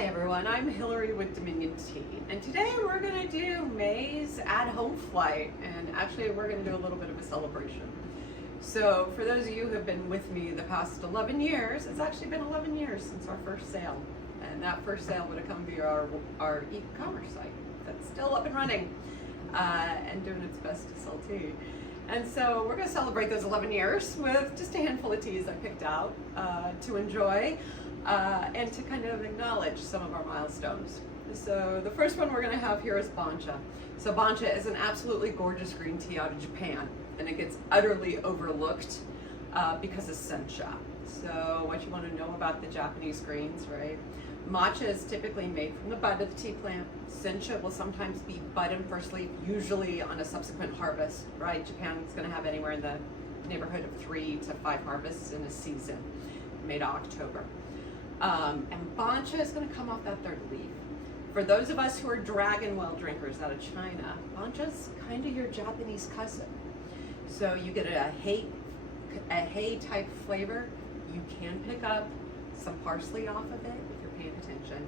Hi everyone, I'm Hillary with Dominion Tea, and today we're going to do May's at-home flight, and actually we're going to do a little bit of a celebration. So for those of you who have been with me the past 11 years, it's actually been 11 years since our first sale, and that first sale would have come via our e-commerce site that's still up and running and doing its best to sell tea. And so we're going to celebrate those 11 years with just a handful of teas I picked out to enjoy. And to kind of acknowledge some of our milestones. So the first one we're going to have here is Bancha. So Bancha is an absolutely gorgeous green tea out of Japan, and it gets utterly overlooked because of sencha. So what you want to know about the Japanese greens, right? Matcha is typically made from the bud of the tea plant. Sencha will sometimes be bud and first leaf, usually on a subsequent harvest, right? Japan's going to have anywhere in the neighborhood of 3 to 5 harvests in a season, made October. And Bancha is going to come off that third leaf. For those of us who are dragon well drinkers out of China, Bancha's kind of your Japanese cousin. So you get a hay type flavor. You can pick up some parsley off of it if you're paying attention.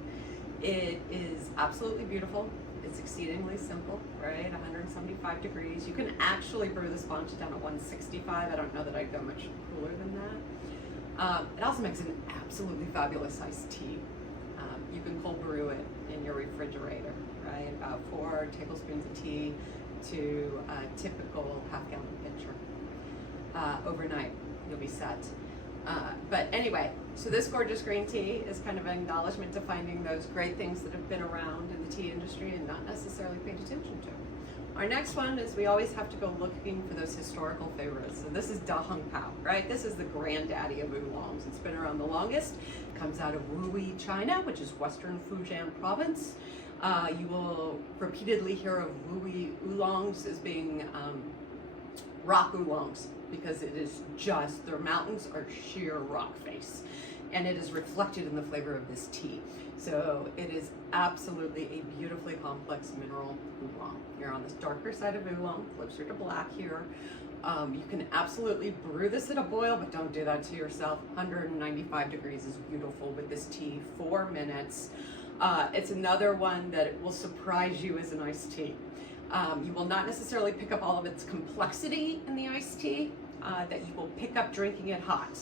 It is absolutely beautiful. It's exceedingly simple, right? 175 degrees. You can actually brew this Bancha down at 165. I don't know that I'd go much cooler than that. It also makes an absolutely fabulous iced tea. You can cold brew it in your refrigerator, right? About 4 tablespoons of tea to a typical half-gallon pitcher. Overnight, you'll be set. But anyway, so this gorgeous green tea is kind of an acknowledgement to finding those great things that have been around in the tea industry and not necessarily paid attention to. Our next one is we always have to go looking for those historical favorites. So this is Hong Pao, right? This is the granddaddy of oolongs. It's been around the longest. It comes out of Wuyi, China, which is western Fujian province. You will repeatedly hear of Wuyi oolongs as being rock oolongs because it is just, their mountains are sheer rock face. And it is reflected in the flavor of this tea. So it is absolutely a beautifully complex mineral oolong. You're on this darker side of oolong, closer to black here. You can absolutely brew this at a boil, but don't do that to yourself. 195 degrees is beautiful with this tea, 4 minutes. It's another one that will surprise you as an iced tea. You will not necessarily pick up all of its complexity in the iced tea that you will pick up drinking it hot.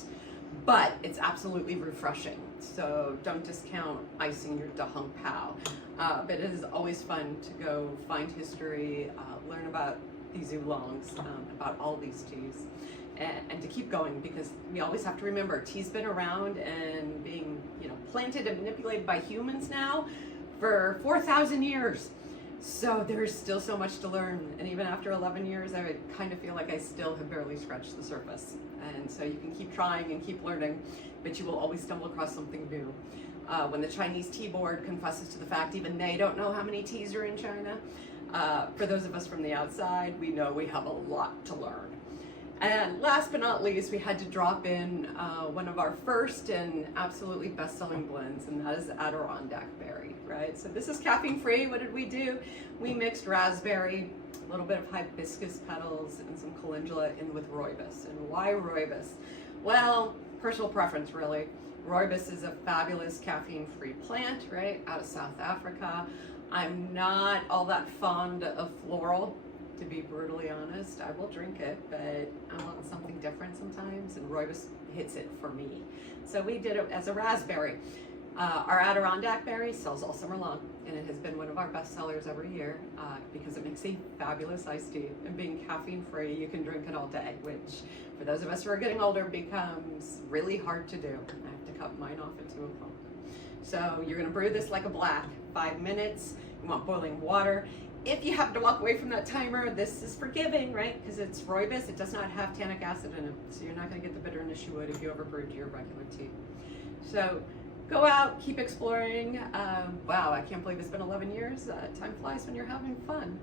But it's absolutely refreshing, so don't discount icing your Hong Pao. But it is always fun to go find history, learn about these oolongs, about all these teas, and to keep going, because we always have to remember tea's been around and being planted and manipulated by humans now for 4,000 years. So there's still so much to learn, and even after 11 years, I would kind of feel like I still have barely scratched the surface. And so you can keep trying and keep learning, but you will always stumble across something new. When the Chinese Tea Board confesses to the fact even they don't know how many teas are in China, for those of us from the outside, we know we have a lot to learn. And last but not least, we had to drop in one of our first and absolutely best-selling blends, and that is Adirondack berry, right? So this is caffeine-free. What did we do? We mixed raspberry, a little bit of hibiscus petals, and some calendula in with rooibos. And why rooibos? Well, personal preference, really. Rooibos is a fabulous caffeine-free plant, right, out of South Africa. I'm not all that fond of floral, to be brutally honest. I will drink it, but I want something different sometimes, and rooibos hits it for me. So we did it as a raspberry. Our Adirondack berry sells all summer long, and it has been one of our best sellers every year because it makes a fabulous iced tea. And being caffeine-free, you can drink it all day, which for those of us who are getting older becomes really hard to do. I have to cut mine off at 2 o'clock. So you're gonna brew this like a black, 5 minutes. You want boiling water. If you happen to walk away from that timer, this is forgiving, right? Because it's rooibos, it does not have tannic acid in it, so you're not going to get the bitterness you would if you ever brewed your regular tea. So go out, keep exploring. Wow, I can't believe it's been 11 years. Time flies when you're having fun.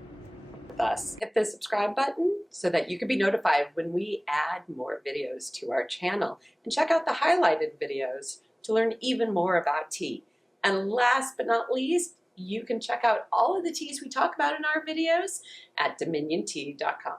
With us. Hit the subscribe button so that you can be notified when we add more videos to our channel. And check out the highlighted videos to learn even more about tea. And last but not least, you can check out all of the teas we talk about in our videos at dominiontea.com.